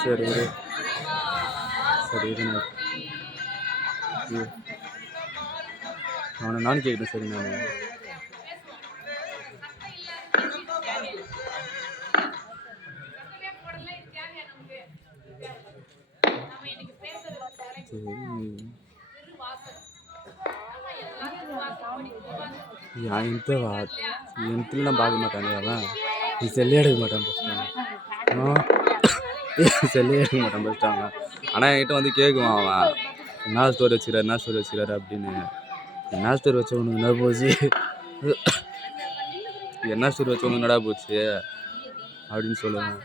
சரி இரு. சரி இது நான் அவனை நான் கேட்குறேன். சரி நான். சரி. என்கிட்ட வா பார்க்க மாட்டானே அவன்? நீ செல்லே எடுக்க மாட்டான் ஆ? செல்லே எடுக்க மாட்டான் பேசிட்டாங்க ஆனால் என்கிட்ட வந்து கேட்குவான் அவன். என்ன ஸ்டோரி வச்சுக்கிறாரு என்ன ஸ்டோரி வச்சுக்கிறாரு அப்படின்னு. என்ன ஸ்டோரி வச்சவனுக்கு என்ன போச்சு? என்ன ஸ்டோரி வச்சவனுக்கு என்னடா போச்சு? அப்படின்னு சொல்லுவேன்.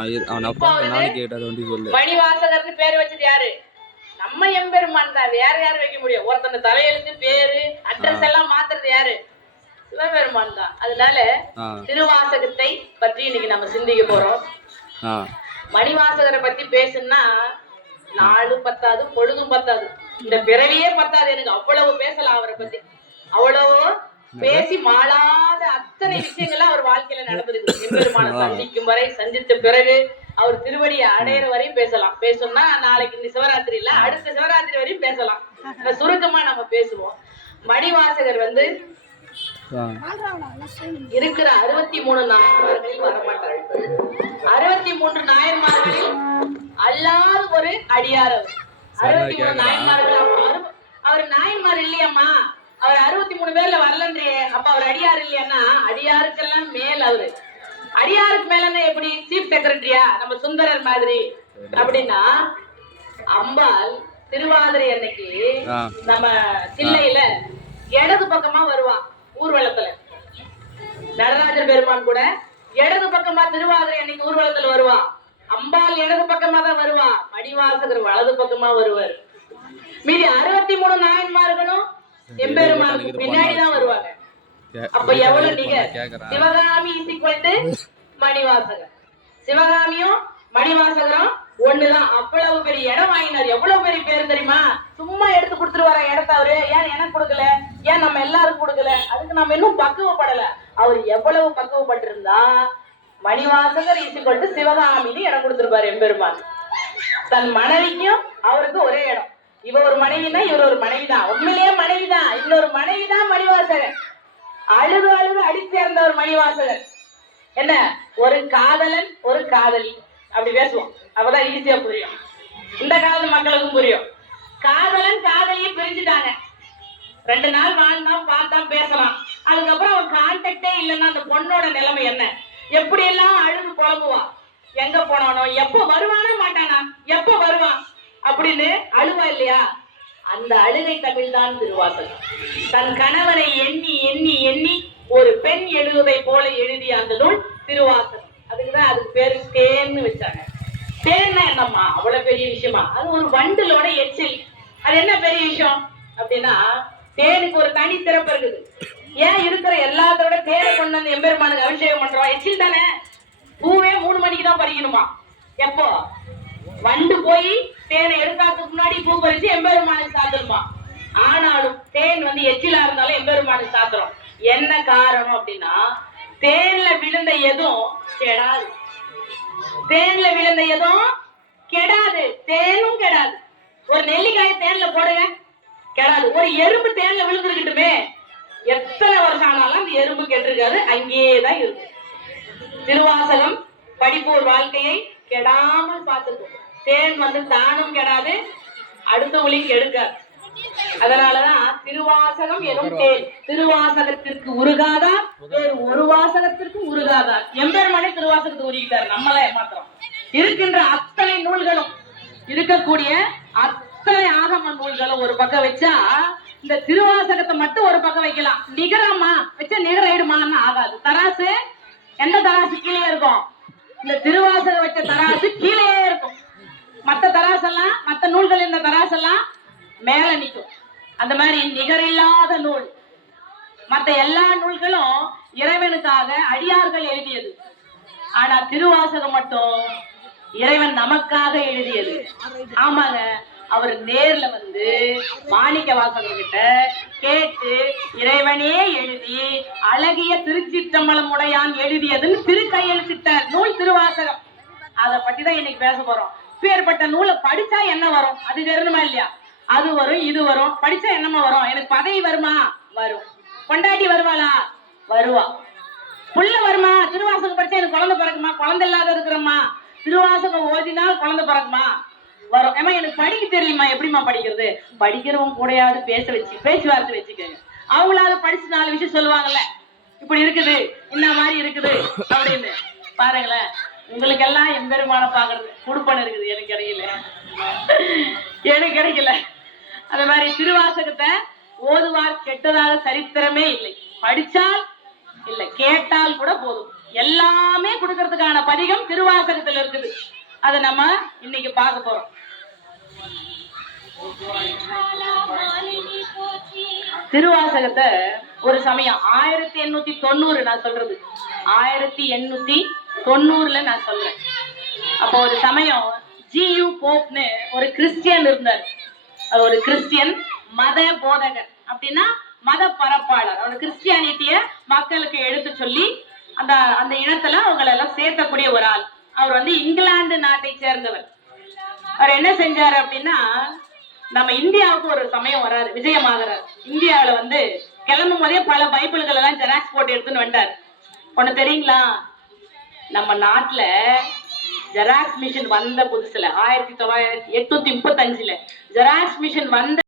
அவன் அப்பா சொல்லு. மணிவாசகர்னு பேர் வச்சது யாரு? நம்ம எம்பெருமான் தான். வேற யாரு வைக்க முடியும்? ஒருத்தன் தலையெழுத்து பேரு அட்ரஸ் எல்லாம் மாத்துறது யாரு? சிவபெருமான் தான். அதனால திருவாசகத்தை பற்றி இன்னைக்கு நம்ம சிந்திக்க போறோம். மணிவாசகரை பத்தி பேசுனா நாலு பத்தாது பொழுதும் பத்தாது. இந்த பிறவியே பத்தாது எனக்கு. அவ்வளவு பேசலாம் அவரை பத்தி. அவ்வளவு பேசி மாளாத அத்தனை விஷயங்கள்லாம் அவர் வாழ்க்கையில நடந்திருக்கு எம்பெருமான சந்திக்கும் வரை சந்தித்த பிறகு அவர் திருவடியை அடையிற வரையும் பேசலாம். பேசணும்னா நாளைக்கு இந்த சிவராத்திரி இல்ல அடுத்த சிவராத்திரி வரையும் பேசலாம். சுருக்கமா நம்ம பேசுவோம். மணிவாசகர் வந்து இருக்கிற அறுபத்தி மூணு நாயன்மார்களில் வரமாட்டார். அறுபத்தி மூன்று நாயன்மார்களில் அல்லாத ஒரு அடியார் அறுபத்தி மூணு நாயன்மார்கள் அவர் நாயன்மார் இல்லையம்மா. அவர் அறுபத்தி மூணு பேர்ல வரலன்றியே அப்ப அவர் அடியார் இல்லையான்னா அடியாருக்கெல்லாம் மேல் அவரு. அடியாருக்கு மேலன்னா எப்படி? சீஃப் செக்ரட்டரியா நம்ம சுந்தரர் மாதிரி. அப்படின்னா அம்பாள் திருவாதிரை அன்னைக்கு நம்ம தில்லையில இடது பக்கமா வருவா ஊர்வலத்துல. நடராஜர் பெருமான் கூட இடது பக்கமா திருவாதிரை அன்னைக்கு ஊர்வலத்துல வருவா. அம்பாள் இடது பக்கமா தான் வருவா. மணிவாசகர் வலது பக்கமா வருவார். மீதி அறுபத்தி மூணு எம்பெருமானுக்கு பின்னாடி தான் வருவாங்க. அப்ப எவ்வளவு நீங்க சிவகாமி இசிக்வல் மணிவாசகர். சிவகாமியும் மணிவாசகரும் ஒண்ணுதான். அவ்வளவு பெரிய இடம் வாங்கினார். எவ்வளவு பெரிய பேர் தெரியுமா? சும்மா எடுத்து கொடுத்துட்டு வர இடத்த அவரு ஏன் எனக்கு கொடுக்கல? ஏன் நம்ம எல்லாருக்கும் கொடுக்கல? அதுக்கு நம்ம இன்னும் பக்குவப்படல. அவர் எவ்வளவு பக்குவப்பட்டிருந்தா மணிவாசகர் இசிக்வல் சிவகாமின்னு இடம் கொடுத்திருப்பாரு எம்பெருமான். தன் மனைவிக்கும் அவருக்கு ஒரே இடம். இவ ஒரு மனைவினா இவர் ஒரு மனைவி தான் உண்மையிலேயே மனைவி தான் இன்னொரு மனைவி தான் மணிவாசகர் அழுது அழுது அடிச்சு சேர்ந்த ஒரு மணிவாசகர் என்ன? ஒரு காதலன் ஒரு காதலி. அப்படி பேசுவோம். அப்பதான் ஈஸியா புரியும். இந்த காலத்து மக்களுக்கும் புரியும். காதலன் காதலியும் பிரிஞ்சுட்டாங்க. ரெண்டு நாள் வாழ்ந்தான் பார்த்தான் பேசலாம். அதுக்கப்புறம் அவன் கான்டாக்டே இல்லைன்னா அந்த பொண்ணோட நிலைமை என்ன? எப்படி எல்லாம் அழுது புலம்புவா எங்க போனானோ? எப்போ வருவானா மாட்டானா? எப்போ வருவான்? அப்படின்னு அழுவா இல்லையா? அந்த அழுகை தமிழ் தான் திருவாசகம். தன் கணவனை எண்ணி எண்ணி எண்ணி ஒரு பெண் எழுதுவதை போல எழுதிய அந்த நூல் திருவாசகம். அதுக்குதான் அதுக்கு பேரு தேன்னு வச்சாங்க. தேன்னா என்னம்மா? அவ்வளவு பெரிய விஷயமா? அது ஒரு வண்டலோட எச்சில். அது என்ன பெரிய விஷயம்? அப்படின்னா தேனுக்கு ஒரு தனி சிறப்பு இருக்குது. ஏன் இருக்கிற எல்லாத்தோட தேனை கொண்டு வந்து எம்பெருமானுக்கு அபிஷேகம் பண்றோம்? எச்சில் தானே? பூவே மூணு மணிக்கு தான் பறிக்கணுமா? எப்போ? வண்டு போய் தேனை எடுக்காததுக்கு முன்னாடி பூ பறிச்சு எம்பெருமானுக்கு சாத்திருமா ஆனாலும் தேன் வந்து எச்சிலா இருந்தாலும் எம்பெருமானுக்கு சாத்துறோம் என்ன காரணம் அப்படின்னா தேன்ல விழுந்த எதுவும் கெடாது. தேன்ல விழுந்த எதுவும் கெடாது. தேனும் கெடாது. ஒரு நெல்லிக்காய் தேன்ல போடுங்க. கெடாது. ஒரு எறும்பு தேன்ல விழுந்துருக்கட்டுமே. எத்தனை வருஷம் ஆனாலும் அந்த எறும்பு கெட்டிருக்காது. அங்கேயே தான் இருக்கும் திருவாசகம் ஒரு வாழ்க்கையை கெடாமல் பார்த்துருக்கோம் தேன் வந்து தானும் கெடாது அடுத்தவங்களையும் கெடுக்க அதனாலதான் திருவாசகம் எனும் தேன். திருவாசகத்திற்கு உருகாதா? வேறு ஒரு வாசகத்திற்கு உருகாதா? எம்பெருமானே திருவாசகத்தை உருகிட்டார் நம்மள ஏமாத்திரம் இருக்கின்ற அத்தனை நூல்களும் இருக்கக்கூடிய அத்தனை ஆகம நூல்களும் ஒரு பக்கம் வச்சா இந்த திருவாசகத்தை மட்டும் ஒரு பக்கம் வைக்கலாம். நிகரமா? வச்சா நிகராயிடுமான்னு ஆகாது. தராசு எந்த தராசு? கீழே இருக்கும். இந்த திருவாசகம் வச்ச தராசு கீழே இருக்கும். மற்ற தராசெல்லாம் மற்ற நூல்கள் இந்த தராசெல்லாம் மேல நிற்கும் அந்த மாதிரி நிகரில்லாத நூல். மற்ற எல்லா நூல்களும் இறைவனுக்காக அடியார்கள் எழுதியது. ஆனா திருவாசகம் மட்டும் இறைவன் நமக்காக எழுதியது. ஆமாங்க அவர் நேர்ல வந்து மாணிக்க வாசகர்கிட்ட கேட்டு இறைவனே எழுதி அழகிய திருச்சிற்றம்பலம் உடையான் எழுதியதுன்னு திருக்கையெழுத்திட்டார். நூல் திருவாசகம். அதை பத்தி தான் இன்னைக்கு பேச போறோம். அப்பேற்பட்ட நூலை படிச்சா என்ன வரும்? அது தெரியணுமா இல்லையா? அது வரும் இது வரும். படிச்சா என்னமா வரும்? எனக்கு பதவி வருமா? வரும். கொண்டாட்டி வருவாளா? வருவா. புள்ள வருமா? திருவாசகம் படிச்சா எனக்கு குழந்தை பிறக்குமா? குழந்தை இல்லாத இருக்கிறம்மா. திருவாசகம் ஓதினால் குழந்தை பிறக்குமா? வரும். ஏமா எனக்கு படிக்க தெரியுமா? எப்படிம்மா படிக்கிறது? படிக்கிறவங்க கூடையாவது பேச வச்சு பேச்சுவார்த்தை வச்சுக்கோங்க. அவங்களால படிச்சு நாலு விஷயம் சொல்லுவாங்கல்ல. இப்படி இருக்குது இந்த மாதிரி இருக்குது அப்படின்னு. பாருங்களேன். உங்களுக்கு எல்லாம் எம்பெருமான பாக்குறது குடுப்பன் இருக்குது எனக்கு கிடைக்கல எனக்கு கிடைக்கல அந்த மாதிரி திருவாசகத்தை ஓதுவார் கெட்டதாக சரித்திரமே இல்லை. படிச்சால் இல்ல கேட்டால் கூட போதும். எல்லாமே கொடுக்கறதுக்கான பதிகம் திருவாசகத்துல இருக்குது. அதை நம்ம இன்னைக்கு பார்க்க போறோம். திருவாசகத்தை ஒரு சமயம் ஆயிரத்தி எண்ணூத்தி தொண்ணூறு நான் சொல்றது. ஆயிரத்தி எண்ணூத்தி தொண்ணூறுல நான் சொல்றேன். அப்போ ஒரு சமயம் ஜியு போப்னு ஒரு கிறிஸ்டியன் இருந்தார். அது ஒரு கிறிஸ்டியன் மத போதகர். அப்படின்னா மத பரப்பாளர். அவர் கிறிஸ்டியானிட்டிய மக்களுக்கு எடுத்து சொல்லி அந்த அந்த இனத்துல அவங்களை எல்லாம் சேர்த்தக்கூடிய ஒரு ஆள். அவர் வந்து இங்கிலாந்து நாட்டை சேர்ந்தவர். அவர் என்ன செஞ்சாரு அப்படின்னா நம்ம இந்தியாவுக்கு ஒரு சமயம் வராது விஜயமாகறார். இந்தியாவில வந்து கிளம்பும் போதே பல பைபிள்கள் எல்லாம் ஜெராக்ஸ் போட்டு எடுத்துன்னு வந்துட்டார். ஒண்ணு தெரியுங்களா? நம்ம நாட்டுல ஜெராக்ஸ் மிஷின் வந்த புதுசுல ஆயிரத்தி தொள்ளாயிரத்தி எட்நூத்தி முப்பத்தஞ்சுல. ஜெராக்ஸ் மிஷின் வந்த